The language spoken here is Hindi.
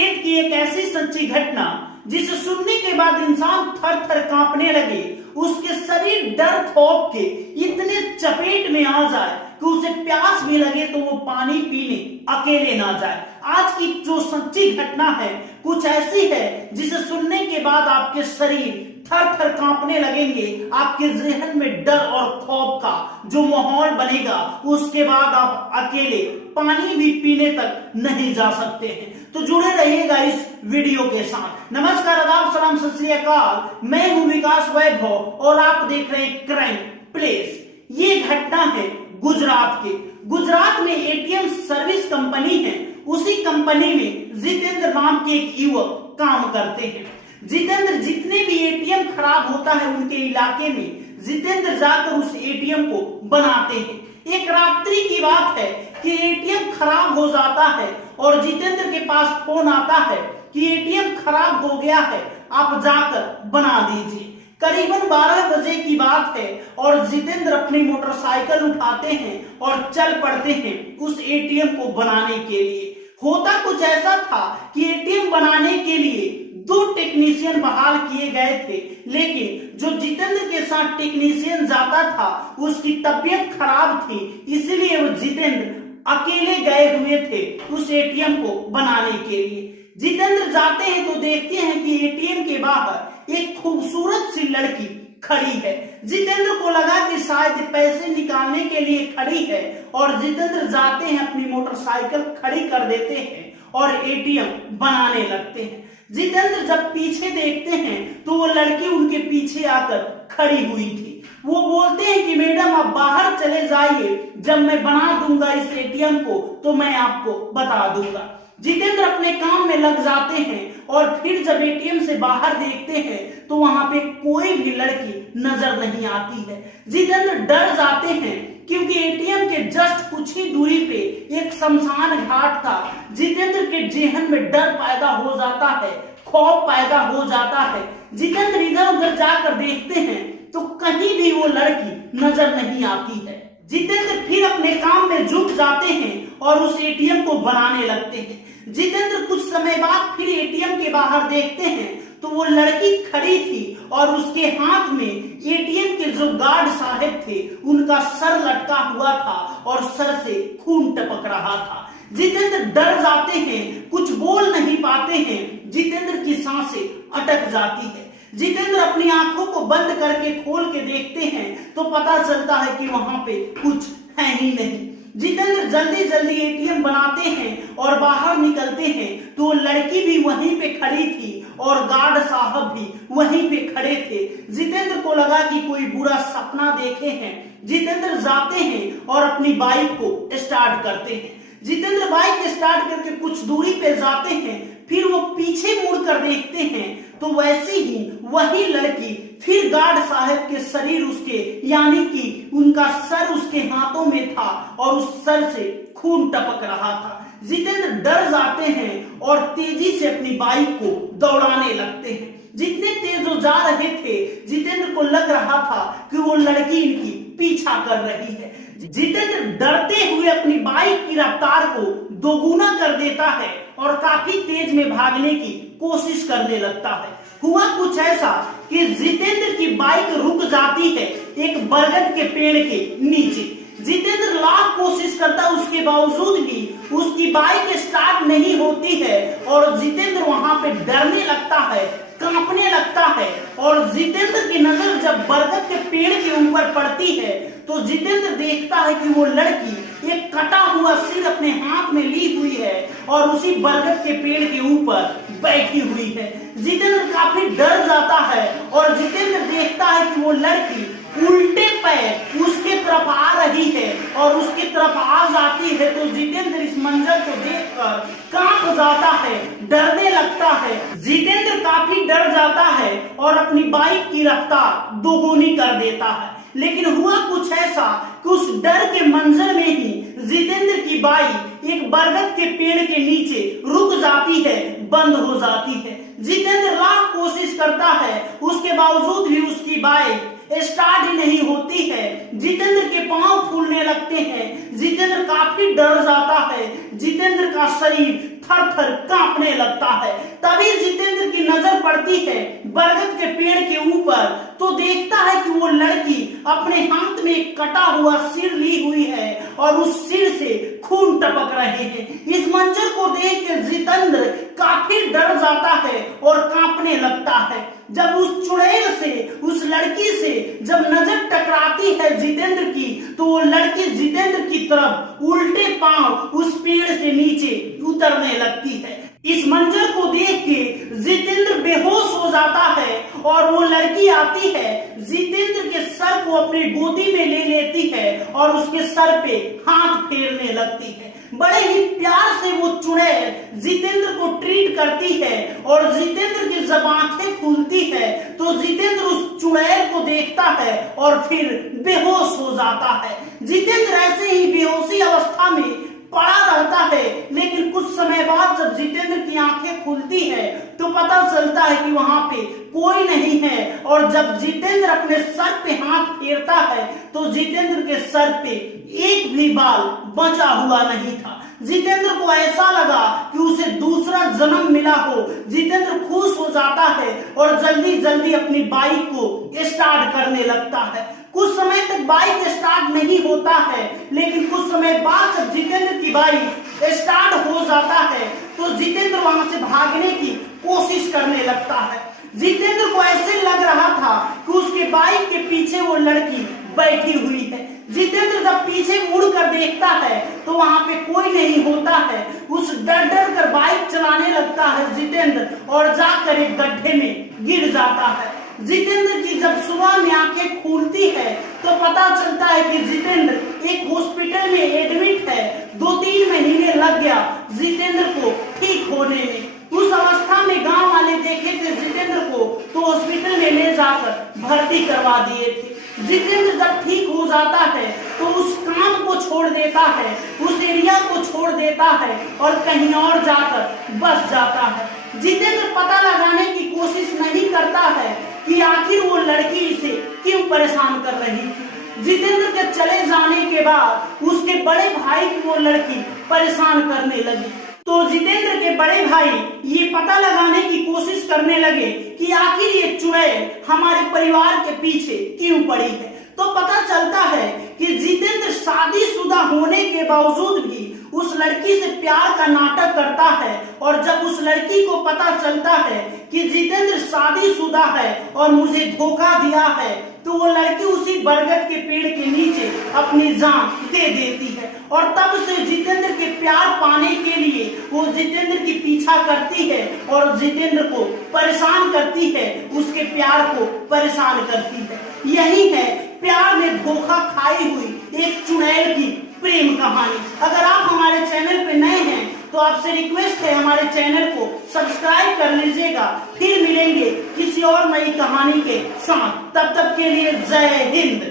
प्रेत की एक ऐसी सच्ची घटना जिसे सुनने के बाद इंसान थर थर कांपने लगे, उसके शरीर डर खौफ के इतने चपेट में आ जाए कि उसे प्यास भी लगे तो वो पानी पीने अकेले ना जाए। आज की जो सच्ची घटना है कुछ ऐसी है जिसे सुनने के बाद आपके शरीर थर थर कांपने लगेंगे, आपके जहन में डर और खौफ का जो माहौल बनेगा, उसके बाद आप अकेले पानी भी पीने तक नहीं जा सकते हैं। तो जुड़े रहिएगा इस वीडियो के साथ। नमस्कार, आदाब, सलाम, सत श्री अकाल। मैं हूं विकास वैभव और आप देख रहे हैं क्राइम प्लेस। ये घटना है गुजरात के। गुजरात में एटीएम सर्विस कंपनी है, उसी कंपनी में जितेंद्र नाम के एक युवक काम करते हैं। जितेंद्र जितने भी एटीएम खराब होता है उनके इलाके में, जितेंद्र जाकर उस एटीएम को बनाते हैं। एक रात्रि की बात है कि एटीएम खराब हो जाता है और जितेंद्र के पास फोन आता है कि एटीएम खराब हो गया है, आप जाकर बना दीजिए। करीबन 12 बजे की बात है और जितेंद्र अपनी मोटरसाइकिल उठाते हैं और चल पड़ते हैं उस एटीएम को बनाने के लिए। होता कुछ ऐसा था कि एटीएम बनाने के लिए 2 टेक्नीशियन बहाल किए गए थे, लेकिन जो जितेंद्र के साथ टेक्नीशियन जाता था उसकी तबीयत खराब थी, इसलिए वो जितेंद्र अकेले गए हुए थे उस एटीएम को बनाने के लिए। जितेंद्र जाते हैं तो देखते हैं कि एटीएम के बाहर एक खूबसूरत सी लड़की खड़ी है। जितेंद्र को लगा कि शायद पैसे निकालने के लिए खड़ी है और जितेंद्र जाते हैं, अपनी मोटरसाइकिल खड़ी कर देते हैं और एटीएम बनाने लगते हैं। जितेंद्र जब पीछे देखते हैं तो वो लड़की उनके पीछे आकर खड़ी हुई थी। वो बोलते हैं कि मैडम आप बाहर चले जाइए, जब मैं बना दूंगा इस एटीएम को तो मैं आपको बता दूंगा। जितेंद्र अपने काम में लग जाते हैं और फिर जब एटीएम से बाहर देखते हैं तो वहां पे कोई भी लड़की नजर नहीं आती है। जितेंद्र डर जाते हैं क्योंकि एटीएम के जस्ट कुछ ही दूरी पे एक शमशान घाट था। जितेंद्र के जहन में डर पैदा हो जाता है, खौफ पैदा हो जाता है। जितेंद्र इधर उधर जाकर देखते हैं तो कहीं भी वो लड़की नजर नहीं आती है। जितेंद्र फिर अपने काम में जुट जाते हैं और उस एटीएम को बनाने लगते हैं। जितेंद्र कुछ समय बाद फिर एटीएम के बाहर देखते हैं तो वो लड़की खड़ी थी और उसके हाथ में एटीएम के जो गार्ड साहब थे उनका सर लटका हुआ था और सर से खून टपक रहा था। जितेंद्र डर जाते हैं, कुछ बोल नहीं पाते हैं। जितेंद्र की सांसें अटक जाती है। जितेंद्र अपनी आंखों को बंद करके खोल के देखते हैं तो पता चलता है कि वहां पे कुछ है ही नहीं। जितेंद्र जल्दी जल्दी एटीएम बनाते हैं और बाहर निकलते हैं तो लड़की भी वहीं पे खड़ी थी और गार्ड साहब भी वहीं पे खड़े थे। जितेंद्र को लगा कि कोई बुरा सपना देखे हैं। जितेंद्र जाते हैं और अपनी बाइक को स्टार्ट करते हैं। जितेंद्र बाइक स्टार्ट करके कुछ दूरी पे जाते हैं, फिर वो पीछे मुड़कर देखते हैं तो वैसे ही वही लड़की फिर गार्ड साहब के शरीर उसके यानी कि उनका सर उसके हाथों में था और उस सर से खून टपक रहा था। जितेंद्र डर जाते हैं और तेजी से अपनी बाइक को दौड़ाने लगते हैं। जितने तेज वो जा रहे थे जितेंद्र को लग रहा था कि वो लड़की इनकी पीछा कर रही है। जितेंद्र डरते हुए अपनी बाइक की रफ्तार को दोगुना कर देता है और काफी तेज में भागने की कोशिश करने लगता है। हुआ कुछ ऐसा कि जितेंद्र की बाइक रुक जाती है एक बरगद के पेड़ के नीचे। जितेंद्र लाख कोशिश करता है, उसके बावजूद भी उसकी बाइक स्टार्ट नहीं होती है और जितेंद्र वहां पे डरने लगता है, कांपने लगता है। और जितेंद्र की नजर जब बरगद के पेड़ के ऊपर पड़ती है तो जितेंद्र देखता है कि वो लड़की एक कटा हुआ सिर अपने हाथ में ली हुई है और उसी बरगद के पेड़ के ऊपर बैठी हुई है। जितेंद्र काफी डर जाता है और जितेंद्र देखता है कि वो लड़की उल्टे पैर उसके तरफ आ रही है और उसकी तरफ आ जाती है तो जितेंद्र इस मंजर को देखकर कांप जाता है, डरने लगता है। जितेंद्र काफी डर जाता है और अपनी बाइक की रफ्तार दोगुनी कर देता है। लेकिन हुआ कुछ ऐसा कि उस डर के मंजर में ही जितेंद्र की बाइक एक बरगद के पेड़ के नीचे रुक जाती है, बंद हो जाती है। जितेंद्र लाख कोशिश करता है, उसके बावजूद भी उसकी बाइक स्टार्ट ही नहीं होती है। जितेंद्र के पांव फूलने लगते हैं, जितेंद्र काफी डर जाता है, जितेंद्र का शरीर थर थर कांपने लगता है। तभी जितेंद्र की नजर पड़ती है बरगद के पेड़ के ऊपर, तो देखता है कि वो लड़की अपने हाथ में एक कटा हुआ सिर ली हुई है और उस सिर से खून टपक रहे हैं। इस मंजर को देख के जितेंद्र काफी डर जाता है और कांपने लगता है। जब उस चुड़ैल से, उस लड़की से जब नजर टकराती है जितेंद्र की, तो वो लड़की जितेंद्र की तरफ उल्टे पांव उस पेड़ से नीचे उतरने लगती है। इस मंजर को देख के जितेंद्र बेहोश हो जाता है और वो लड़की आती है, जितेंद्र के सर को अपनी गोदी में ले लेती है और उसके सर पे हाथ फेरने लगती है। बड़े ही प्यार से वो चुड़ैल जितेंद्र को ट्रीट करती है और जितेंद्र की जब आंखें खुलती है तो जितेंद्र उस चुड़ैल को देखता है और फिर बेहोश हो जाता है। जितेंद्र ऐसे ही बेहोशी अवस्था में पड़ा रहता है, लेकिन कुछ समय बाद जब जितेंद्र की आंखें खुलती है तो पता चलता है कि वहां पे कोई नहीं है। और जब जितेंद्र अपने सर पे हाथ फेरता है तो जितेंद्र के सर पे एक भी बाल बचा हुआ नहीं था। जितेंद्र को ऐसा लगा कि उसे दूसरा जन्म मिला हो। जितेंद्र खुश हो जाता है और जल्दी जल्दी अपनी बाइक को स्टार्ट करने लगता है। कुछ समय तक बाइक स्टार्ट नहीं होता है, लेकिन कुछ समय बाद जब जितेंद्र की बाइक स्टार्ट हो जाता है तो जितेंद्र वहां से भागने की कोशिश करने लगता है। जितेंद्र को ऐसे लग रहा था कि उसके बाइक के पीछे वो लड़की बैठी हुई है। जितेंद्र जब पीछे मुड़कर देखता है तो वहां पे कोई नहीं होता है। उस डर डर कर बाइक चलाने लगता है जितेंद्र और जाकर एक गड्ढे में गिर जाता है। जितेंद्र की जब सुबह में आंखें खुलती है तो पता चलता है कि जितेंद्र एक हॉस्पिटल में एडमिट है। 2-3 महीने लग गया जितेंद्र को ठीक होने में। उस अवस्था में गांव वाले देखे थे जितेंद्र को तो हॉस्पिटल में ले जाकर भर्ती करवा दिए थे। जितेंद्र जब ठीक हो जाता है तो उस काम को छोड़ देता है, उस एरिया को छोड़ देता है और कहीं और जाकर बस जाता है। जितेंद्र पता लगाने की कोशिश नहीं करता है कि आखिर वो लड़की इसे क्यों परेशान कर रही थी। जितेंद्र के चले जाने के बाद उसके बड़े भाई की वो लड़की परेशान करने लगी, तो जितेंद्र के बड़े भाई ये पता लगाने की कोशिश करने लगे कि आखिर ये चुड़ैल हमारे परिवार के पीछे क्यों पड़ी है। तो पता चलता है कि जितेंद्र शादीशुदा होने के बावजूद भी उस लड़की से प्यार का नाटक करता है। और जब उस लड़की को पता चलता है कि जितेंद्र शादीशुदा है और मुझे धोखा दिया है, तो वो लड़की उसी बरगद के पेड़ के नीचे अपनी जान दे देती है। और तब से जितेंद्र के प्यार पाने के लिए वो जितेंद्र की पीछा करती है और जितेंद्र को परेशान करती है, उसके प्यार को परेशान करती है। यही है प्यार में धोखा खाई हुई एक चुड़ैल की प्रेम कहानी। अगर आप हमारे चैनल पे नए हैं तो आपसे रिक्वेस्ट है हमारे चैनल को सब्सक्राइब कर लीजिएगा। फिर मिलेंगे किसी और नई कहानी के साथ, तब तक के लिए जय हिंद।